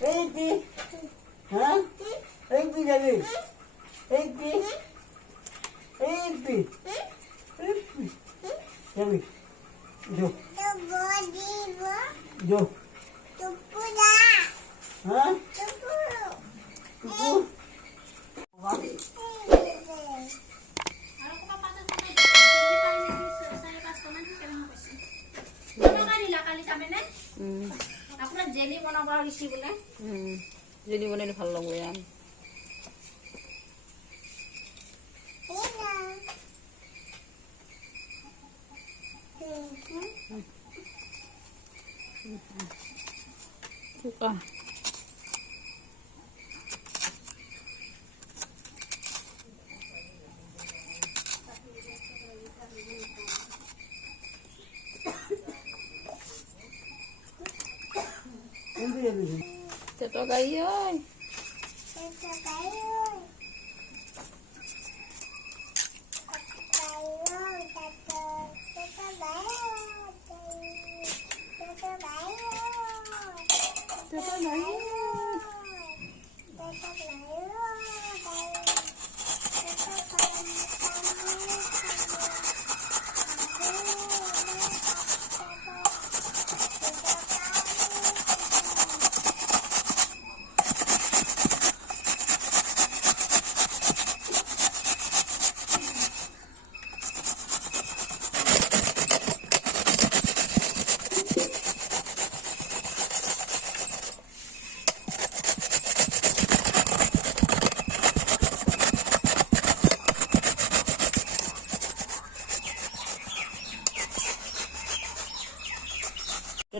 এই কি হ্যাঁ এই কি যাবি এই কি যাবি जो जो हाँ জেলি বনাব দিছি বোলে জেলি বনাইলে ভাল লাগব ইয়ান Teto gai ơi.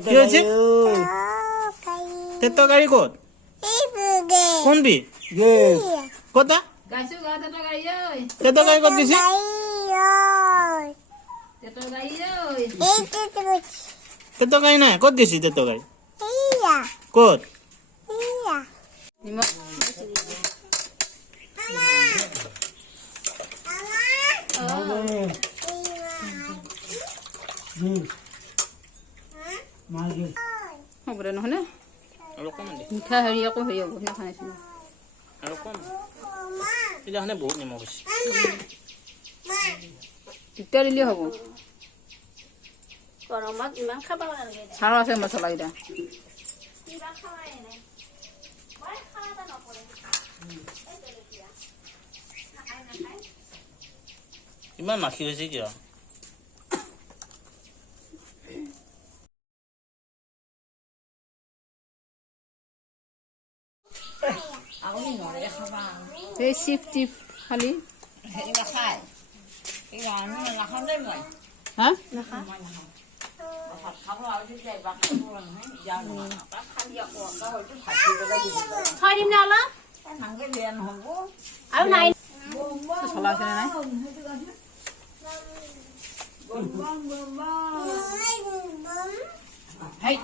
কি হয়েছে তেতো গাড়ি কত কোন বি কোথা Gasu ga teto gai ơi. তেতো গাড়ি কত দিছি Teto gai ơi. তেতো গাড়ি না কত দিছি তেতো গাড়ি কত Nimok. मागे Ngobrol na hana. আৰু কম দে Mikha hari ako hari ako na kana sila. আৰু কম এখানে বহুত নিমখ আছে Tikta dili hobo. গৰমত ইমান খাব নালাগে Sara ase masala ida. কিবা খাৱাই নাই মই খাৱা এটা নপৰে ইমান মাখি হৈছে কিয় Hey sip tip khali. Ha? থৈ দিম নে অলপ আৰু নাই Sala ase na. Hey.